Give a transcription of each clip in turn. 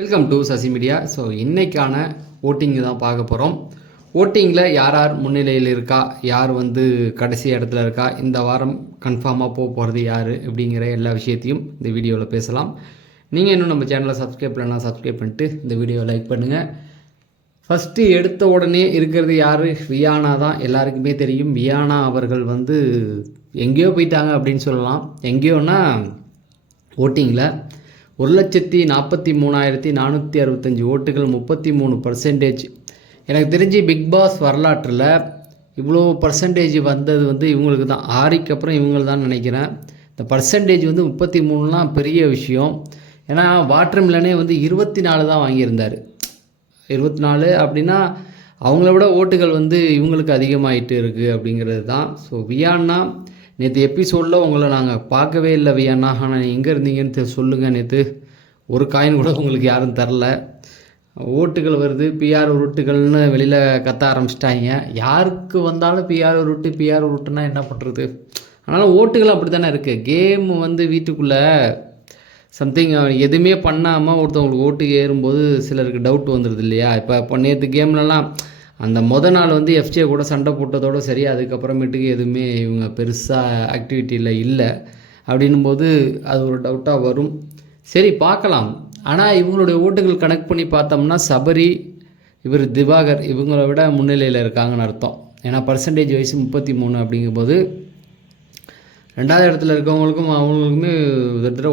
Welcome to Sasi media. So இன்றைக்கான voting தான் பார்க்க போகிறோம். ஓட்டிங்கில் யார் யார் முன்னிலையில் இருக்கா, யார் கடைசி இடத்துல இருக்கா, இந்த வாரம் கன்ஃபார்மாக போகிறது யார் அப்படிங்கிற எல்லா விஷயத்தையும் இந்த வீடியோவில் பேசலாம். நீங்கள் இன்னும் நம்ம சேனலை சப்ஸ்கிரைப் பண்ணலாம், சப்ஸ்கிரைப் பண்ணிட்டு இந்த வீடியோவை லைக் பண்ணுங்கள். ஃபஸ்ட்டு எடுத்த உடனே இருக்கிறது யார்? வியானா தான். எல்லாருக்குமே தெரியும். வியானா அவர்கள் எங்கேயோ போயிட்டாங்க அப்படின்னு சொல்லலாம். எங்கேயோன்னா ஓட்டிங்கில் 1,43,465 ஓட்டுகள், 33%. எனக்கு தெரிஞ்சு பிக் பாஸ் வரலாற்றில் இவ்வளோ பர்சன்டேஜ் வந்தது இவங்களுக்கு தான். ஆரிக்கு அப்புறம் இவங்க தான் நினைக்கிறேன். இந்த பர்சன்டேஜ் 33லாம் பெரிய விஷயம். ஏன்னா வாட்டர் மில்லனே 24 தான் வாங்கியிருந்தார். 24 அப்படின்னா அவங்கள விட ஓட்டுகள் இவங்களுக்கு அதிகமாகிட்டு இருக்குது அப்படிங்கிறது தான். ஸோ வியான்னா நேற்று எபிசோடில் உங்களை நாங்கள் பார்க்கவே இல்லை வியானா, ஆனால் எங்கே இருந்தீங்கன்னு சொல்லுங்கள். நேற்று ஒரு காயின் கூட உங்களுக்கு யாரும் தரல. ஓட்டுகள் வருது, பிஆர் உருட்டுகள்னு வெளியில் கத்த ஆரம்பிச்சிட்டாங்க. யாருக்கு வந்தாலும் பிஆர் உருட்டுனா என்ன பண்ணுறது? ஆனாலும் ஓட்டுகள் அப்படி தானே இருக்குது. கேம் வீட்டுக்குள்ளே சம்திங் எதுவுமே பண்ணாமல் ஒருத்தவங்களுக்கு ஓட்டு ஏறும்போது சிலருக்கு டவுட் வந்துடுது இல்லையா? இப்போ நேற்று கேம்லலாம் அந்த நாள் எஃப்ஜே கூட சண்டை போட்டதோடு சரி, அதுக்கப்புறமேட்டுக்கு எதுவுமே இவங்க பெருசாக ஆக்டிவிட்டியில் இல்லை அப்படின்னும்போது அது ஒரு டவுட்டாக வரும். சரி, பார்க்கலாம். ஆனால் இவங்களுடைய ஓட்டுகள் கனெக்ட் பண்ணி பார்த்தோம்னா சபரி, இவர் திவாகர் இவங்களை விட முன்னிலையில் இருக்காங்கன்னு அர்த்தம். ஏன்னா பர்சன்டேஜ் வைஸ் 33 அப்படிங்கும்போது ரெண்டாவது இடத்துல இருக்கவங்களுக்கும் அவங்களுக்குமே கிட்டத்தட்ட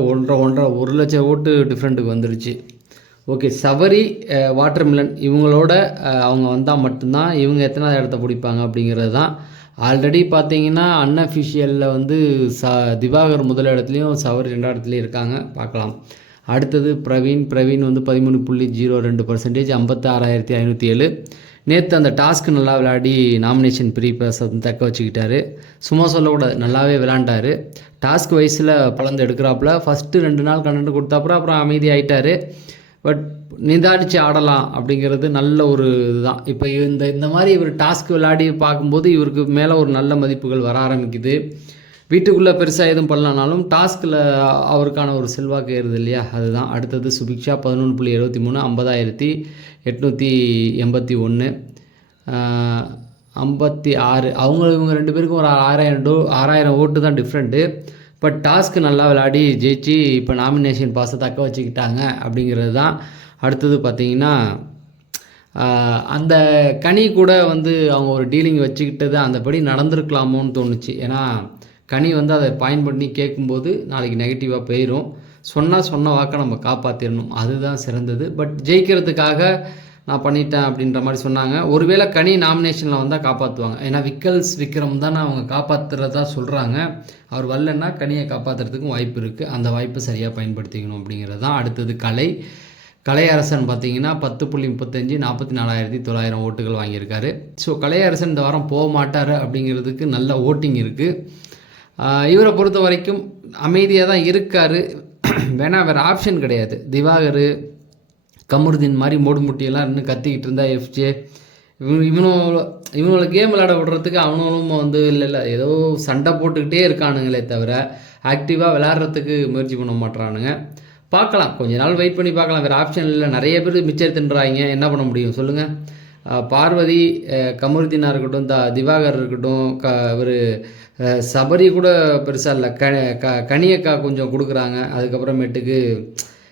1 லட்சம் ஓட்டு டிஃப்ரெண்ட்டுக்கு வந்துருச்சு. ஓகே, சபரி, வாட்டர் மில்லன் இவங்களோட அவங்க வந்தால் மட்டும்தான் இவங்க எத்தனாவது இடத்த பிடிப்பாங்க அப்படிங்கிறது தான். ஆல்ரெடி பார்த்தீங்கன்னா அன்அஃபிஷியலில் திவாகர் முதல் இடத்துலையும் சபரி 2வது இடத்துலையும் இருக்காங்க. பார்க்கலாம். அடுத்தது பிரவீன் 13.02%, 56,507. நேற்று அந்த டாஸ்க்கு நல்லா விளையாடி நாமினேஷன் ப்ரீ பாஸ் தக்க வச்சுக்கிட்டாரு. சும்மா சொல்லக்கூடாது, நல்லாவே விளையாண்டார். டாஸ்க் வைஸில் பலந்து எடுக்கிறாப்புல. ஃபஸ்ட்டு 2 நாள் கண்டென்ட் அப்புறம் அமைதி ஆகிட்டார். பட் நிதானித்து ஆடலாம் அப்படிங்கிறது நல்ல ஒரு இதுதான். இப்போ இந்த மாதிரி இவர் டாஸ்க் விளையாடி பார்க்கும்போது இவருக்கு மேலே ஒரு நல்ல மதிப்புகள் வர ஆரம்பிக்குது. வீட்டுக்குள்ளே பெருசாக எதுவும் பண்ணலனாலும் டாஸ்கில் அவருக்கான ஒரு செல்வாக்கு ஏறுது இல்லையா? அதுதான். அடுத்தது சுபிக்ஷா 11.73, 50,881, 56. இவங்க 2 பேருக்கும் ஒரு 6,000 ஓட்டு தான் டிஃப்ரெண்ட்டு. பட் டாஸ்க்கு நல்லா விளையாடி ஜெயிச்சு இப்போ நாமினேஷன் பாஸை தக்க வச்சுக்கிட்டாங்க அப்படிங்கிறது தான். அடுத்தது பார்த்திங்கன்னா அந்த கனி கூட அவங்க ஒரு டீலிங் வச்சுக்கிட்டது அந்தபடி நடந்திருக்கலாமோன்னு தோணுச்சு. ஏன்னா கனி அதை பாயிண்ட் பண்ணி கேட்கும்போது நாளைக்கு நெகட்டிவாக போயிடும். சொன்ன வாக்கை நம்ம காப்பாற்றிடணும், அதுதான் சிறந்தது. பட் ஜெயிக்கிறதுக்காக நான் பண்ணிட்டேன் அப்படின்ற மாதிரி சொன்னாங்க. ஒருவேளை கனி நாமினேஷனில் வந்தால் காப்பாற்றுவாங்க. ஏன்னா விக்ரம் தானே அவங்க காப்பாற்றுறதா சொல்கிறாங்க. அவர் வரலன்னா கனியை காப்பாற்றுறதுக்கும் வாய்ப்பு இருக்குது. அந்த வாய்ப்பை சரியாக பயன்படுத்திக்கணும் அப்படிங்கிறது தான். அடுத்தது கலையரசன் பார்த்தீங்கன்னா 10.35, 44,900 ஓட்டுகள் வாங்கியிருக்காரு. ஸோ கலையரசன் இந்த வாரம் போக மாட்டார் அப்படிங்கிறதுக்கு நல்ல ஓட்டிங் இருக்குது. இவரை பொறுத்த வரைக்கும் அமைதியாக தான் இருக்கார். வேறு ஆப்ஷன் கிடையாது. திவாகர், கமருதீன் மாதிரி மூடுமுட்டியெல்லாம் இன்னும் கத்திக்கிட்டு இருந்தா எஃப்ஜே இவனோட கேம் விளையாட விடுறதுக்கு அவனும் இல்லை ஏதோ சண்டை போட்டுக்கிட்டே இருக்கானுங்களே தவிர ஆக்டிவாக விளையாடுறதுக்கு முயற்சி பண்ண மாட்டுறானுங்க. பார்க்கலாம், கொஞ்ச நாள் வெயிட் பண்ணி பார்க்கலாம். வேறு ஆப்ஷன் இல்லை. நிறைய பேர் மிச்சர் தின்றாங்க, என்ன பண்ண முடியும் சொல்லுங்கள்? பார்வதி, கமருதீனாக இருக்கட்டும், திவாகர் இருக்கட்டும், இவர் சபரி கூட பெருசாக இல்லை. கனியக்கா கொஞ்சம் கொடுக்குறாங்க. அதுக்கப்புறமேட்டுக்கு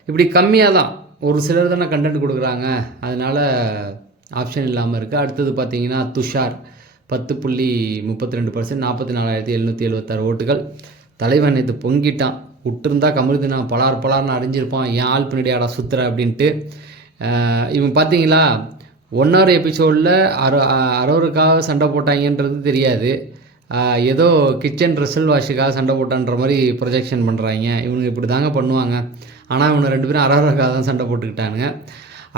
இப்படி கம்மியாக தான் ஒரு சிலர் தானே கண்டென்ட் கொடுக்குறாங்க. அதனால் ஆப்ஷன் இல்லாமல் இருக்குது. அடுத்தது பார்த்தீங்கன்னா துஷார் 10.32%, 44,776 ஓட்டுகள். தலைவன் நேற்று பொங்கிட்டான். விட்டுருந்தா கமருதீனா பலார்னு அறிஞ்சிருப்பான். ஏன் ஆள் பின்னாடி ஆடா சுற்றுற அப்படின்ட்டு. இவங்க பார்த்தீங்களா 1 எபிசோடில் அரோருக்காக சண்டை போட்டாங்கன்றது தெரியாது. ஏதோ கிச்சன் ட்ரெஸ்ஸல் வாஷுக்காக சண்டை போட்டான்ற மாதிரி ப்ரொஜெக்ஷன் பண்ணுறாங்க. இவங்க இப்படி தாங்க பண்ணுவாங்க. ஆனால் இவங்க 2 பேரும் அரோருக்காக தான் சண்டை போட்டுக்கிட்டானுங்க.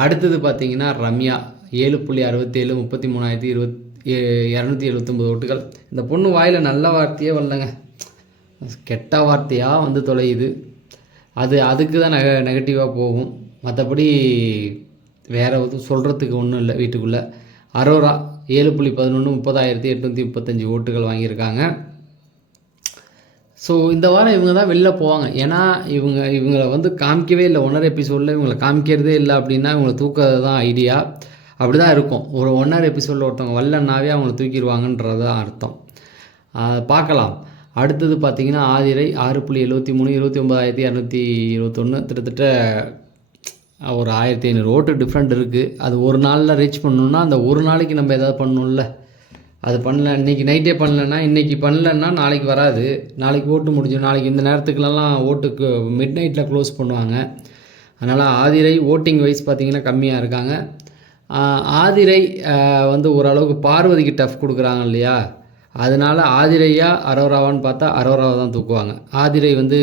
அடுத்தது பார்த்தீங்கன்னா ரம்யா 7.67, 33,279 ஓட்டுகள். இந்த பொண்ணு வாயில் நல்ல வார்த்தையே வரலங்க, கெட்ட வார்த்தையாக தொலையுது. அதுக்கு தான் நெகட்டிவாக போகும். மற்றபடி வேறு எதுவும் சொல்கிறதுக்கு ஒன்றும் இல்லை. வீட்டுக்குள்ளே அரோரா 7.11, 30,835 ஓட்டுகள் வாங்கியிருக்காங்க. ஸோ இந்த வாரம் இவங்க தான் வெளில போவாங்க. ஏன்னா இவங்கள வந்து காமிக்கவே இல்லை. 1.5 எபிசோடில் இவங்களை காமிக்கிறதே இல்லை அப்படின்னா இவங்களை தூக்கிறது தான் ஐடியா. அப்படி தான் இருக்கும். ஒரு 1.5 எபிசோடில் ஒருத்தவங்க வரலன்னாவே அவங்கள தூக்கிடுவாங்கன்றது தான் அர்த்தம். பார்க்கலாம். அடுத்தது பார்த்திங்கன்னா ஆதிரை 6.73 29,221 கிட்டத்தட்ட ஒரு 1500 ஓட்டு டிஃப்ரெண்ட் இருக்குது. அது ஒரு நாளில் ரீச் பண்ணணுன்னா அந்த ஒரு நாளைக்கு நம்ம எதாவது பண்ணணும்ல. அது பண்ணல, இன்றைக்கி நைட்டே பண்ணலன்னா, இன்றைக்கி பண்ணலன்னா நாளைக்கு வராது. நாளைக்கு ஓட்டு முடிஞ்சிடும். நாளைக்கு இந்த நேரத்துக்குலாம் ஓட்டுக்கு மிட் நைட்டில் க்ளோஸ் பண்ணுவாங்க. அதனால் ஆதிரை ஓட்டிங் வைஸ் பார்த்திங்கன்னா கம்மியாக இருக்காங்க. ஆதிரை வந்து ஓரளவுக்கு பார்வதிக்கு டஃப் கொடுக்குறாங்க இல்லையா, அதனால் ஆதிரையா அரோராவான்னு பார்த்தா அரோராவை தான் தூக்குவாங்க. ஆதிரை வந்து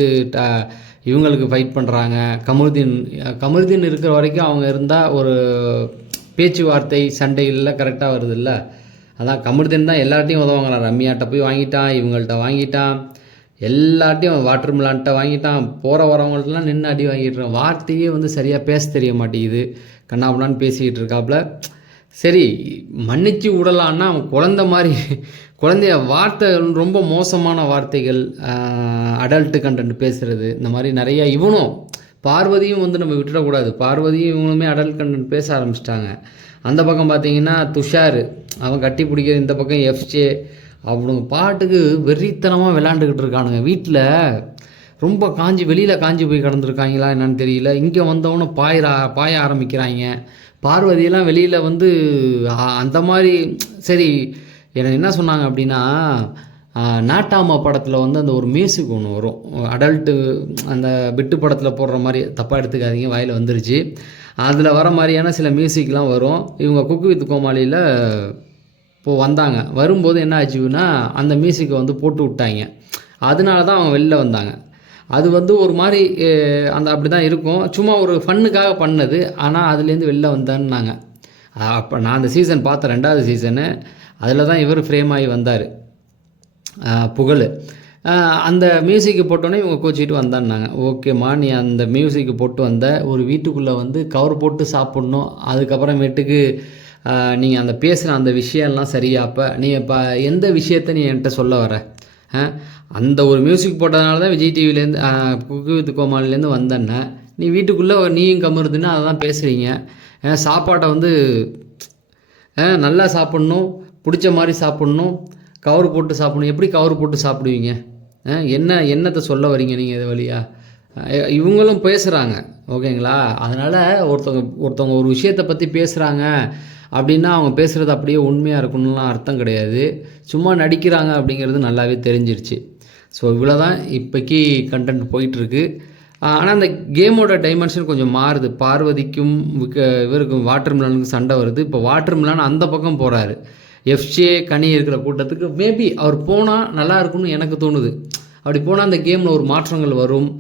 இவங்களுக்கு ஃபைட் பண்ணுறாங்க. கமருதீன் இருக்கிற வரைக்கும் அவங்க இருந்தால் ஒரு பேச்சுவார்த்தை சண்டைகளில் கரெக்டாக வருது இல்லை. அதான் கமருதீன் தான் எல்லார்ட்டையும் உதவாங்களாம். ரம்யாட்ட போய் வாங்கிட்டான், இவங்கள்ட்ட வாங்கிட்டான், எல்லார்ட்டையும் வாட்டர் மிலான்ட்ட வாங்கிட்டான், போகிற வரவங்கள்ட்டலாம் நின்று அடி வாங்கிட்டுருக்கான். வார்த்தையே வந்து சரியாக பேச தெரிய மாட்டேங்குது. கண்ணாபுண்ணான்னு பேசிக்கிட்டு இருக்காப்புல. சரி மன்னிச்சு விடலான்னா அவன் குழந்தைய வார்த்தை ரொம்ப மோசமான வார்த்தைகள், அடல்ட்டு கண்டென்ட் பேசுகிறது, இந்த மாதிரி நிறையா. இவனும் பார்வதியும் வந்து நம்ம விட்டுடக்கூடாது. பார்வதியும் இவங்களுமே அடல்ட் கண்டென்ட் பேச ஆரம்பிச்சிட்டாங்க. அந்த பக்கம் பார்த்தீங்கன்னா துஷார் அவன் கட்டி பிடிக்கிறது, இந்த பக்கம் எஃப்ஜே அவனுங்க பாட்டுக்கு வெறித்தனமாக விளாண்டுக்கிட்டு இருக்கானுங்க. வீட்டில் ரொம்ப வெளியில் காஞ்சி போய் கிடந்துருக்காங்களா என்னன்னு தெரியல. இங்கே வந்தவொன்னே பாய ஆரம்பிக்கிறாங்க. பார்வதியெல்லாம் வெளியில் வந்து அந்த மாதிரி. சரி எனக்கு என்ன சொன்னாங்க அப்படின்னா, நாட்டாமா படத்தில் வந்து அந்த ஒரு மியூசிக் ஒன்று வரும், அடல்ட்டு அந்த பிட்டு படத்தில் போடுற மாதிரி, தப்பாக எடுத்துக்காதீங்க வாயில் வந்துருச்சு. அதில் வர மாதிரியான சில மியூசிக்லாம் வரும். இவங்க குக்கு வித் கோமாளியில் இப்போது வந்தாங்க. வரும்போது என்ன ஆச்சுன்னா அந்த மியூசிக்கை வந்து போட்டு விட்டாங்க. அதனால தான் அவங்க வெளில வந்தாங்க. அது வந்து ஒரு மாதிரி அப்படி தான் இருக்கும். சும்மா ஒரு ஃபன்னுக்காக பண்ணது. ஆனால் அதுலேருந்து வெளில வந்தான்னாங்க. அப்போ நான் அந்த சீசன் பார்த்தேன், 2வது சீசனு. அதில் தான் இவர் ஃப்ரேம் ஆகி வந்தார், புகழ். அந்த மியூசிக்கு போட்டோன்னே இவங்க கோச்சிக்கிட்டு வந்தான்னாங்க. ஓகேம்மா, நீ அந்த மியூசிக்கு போட்டு வந்த ஒரு வீட்டுக்குள்ளே வந்து கவர் போட்டு சாப்பிட்ணும். அதுக்கப்புறமேட்டுக்கு நீங்கள் அந்த பேசுகிற அந்த விஷயம்லாம் சரியா? அப்போ நீ இப்போ எந்த விஷயத்தை நீ என்கிட்ட சொல்ல வர? அந்த ஒரு மியூசிக் போட்டதுனால தான் விஜய் டிவிலேருந்து குக்கு வித் கோமாளிலேருந்து வந்தேன்னா, நீ வீட்டுக்குள்ளே நீயும் கமருதுன்னு அதை தான் பேசுகிறீங்க. சாப்பாட்டை வந்து நல்லா சாப்பிட்ணும், பிடிச்ச மாதிரி சாப்பிட்ணும், கவர் போட்டு சாப்பிட்ணும். எப்படி கவர் போட்டு சாப்பிடுவீங்க? என்னத்தை சொல்ல வரீங்க நீங்கள் இது வழியா? இவங்களும் பேசுகிறாங்க, ஓகேங்களா? அதனால் ஒருத்தவங்க ஒரு விஷயத்தை பற்றி பேசுகிறாங்க அப்படின்னா அவங்க பேசுகிறது அப்படியே உண்மையாக இருக்கணும்லாம் அர்த்தம் கிடையாது. சும்மா நடிக்கிறாங்க அப்படிங்கிறது நல்லாவே தெரிஞ்சிருச்சு. ஸோ இவ்வளோ தான் இப்போக்கி கண்டென்ட் போயிட்டுருக்கு. ஆனால் அந்த கேமோட டைமென்ஷன் கொஞ்சம் மாறுது. பார்வதிக்கும் இவருக்கும் வாட்டர் மிலானுக்கும் சண்டை வருது. இப்போ வாட்டர் மிலான் அந்த பக்கம் போகிறாரு. எஃப்ஜே கனி இருக்கிற கூட்டத்துக்கு மேபி அவர் போனால் நல்லா இருக்கும்னு எனக்கு தோணுது. அப்படி போனால் அந்த கேமில் ஒரு மாற்றங்கள் வரும்.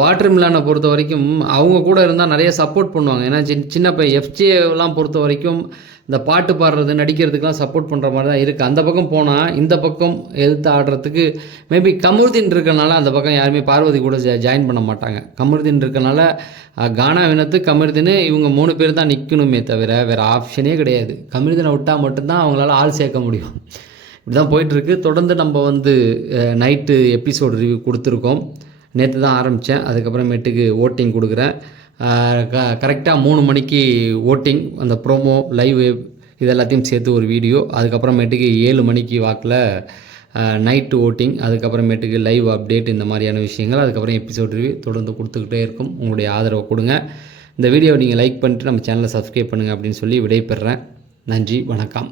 வாட்டர் மிலானை பொறுத்த வரைக்கும் அவங்க கூட இருந்தால் நிறைய சப்போர்ட் பண்ணுவாங்க. ஏன்னா சின்ன பையன் எஃப்ஜேலாம் பொறுத்த வரைக்கும் இந்த பாட்டு பாடுறது நடிக்கிறதுக்கெலாம் சப்போர்ட் பண்ணுற மாதிரி தான் இருக்குது. அந்த பக்கம் போனால் இந்த பக்கம் எதிர்த்து ஆடுறதுக்கு மேபி கமருதீன் இருக்கனால அந்த பக்கம் யாருமே பார்வதி கூட ஜாயின் பண்ண மாட்டாங்க. கமருதீன் இருக்கனால கானா வினத்து கமருதீன் இவங்க 3 பேர் தான் நிற்கணுமே தவிர வேறு ஆப்ஷனே கிடையாது. கமருதீனை விட்டால் மட்டும்தான் அவங்களால ஆள் சேர்க்க முடியும். இப்படி தான் போயிட்டுருக்கு. தொடர்ந்து நம்ம வந்து நைட்டு எபிசோடு ரிவ்யூ கொடுத்துருக்கோம். நேற்று தான் ஆரம்பித்தேன். அதுக்கப்புறமேட்டுக்கு ஓட்டிங் கொடுக்குறேன். கரெக்டாக 3 மணிக்கு ஓட்டிங், அந்த ப்ரோமோ லைவ் இது எல்லாத்தையும் சேர்த்து ஒரு வீடியோ. அதுக்கப்புறமேட்டுக்கு 7 மணிக்கு வாக்கில் நைட்டு ஓட்டிங், அதுக்கப்புறமேட்டுக்கு லைவ் அப்டேட், இந்த மாதிரியான விஷயங்கள். அதுக்கப்புறம் எபிசோட் ரிவ்யூ தொடர்ந்து கொடுத்துக்கிட்டே இருக்கும். உங்களுடைய ஆதரவை கொடுங்க. இந்த வீடியோவை நீங்கள் லைக் பண்ணிட்டு நம்ம சேனலை சப்ஸ்கிரைப் பண்ணுங்கள் அப்படின்னு சொல்லி விடைபெறுறேன். நன்றி, வணக்கம்.